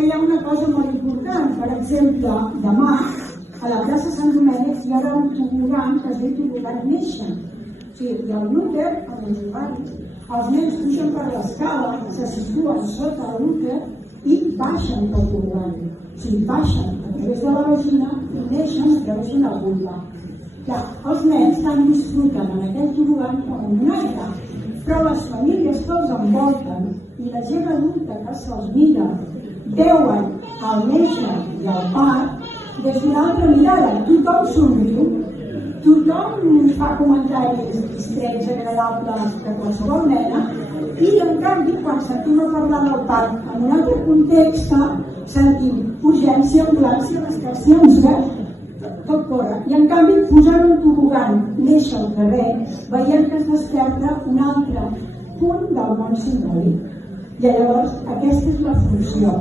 que hi ha una cosa molt important. Per exemple, demà a la plaça Sant Domènec hi haurà un tobogan que es diu tobogan Néixer. O sigui, hi ha un úter amb els usuaris, els nens pugen per l'escala, se situen sota l'úter i baixen pel tobogan. O sigui, baixen a través de la vagina i neixen a través d'una vulva. Clar, els nens tant disfruten en aquell tobogan com en un altre, però les famílies que els envolten i la gent adulta que se'ls mira veuen el néixer i el part des d'una altra mirada. Tothom somriu, tothom fa comentaris distrets, agradables de qualsevol mena, i en canvi quan sentim a parlar del part en un altre context sentim urgència, ambulància, rescaccions, tot corre. I en canvi posant un tobogan néixer al carrer veiem que es desperta un altre punt del món simbòlic. I llavors aquesta és la funció.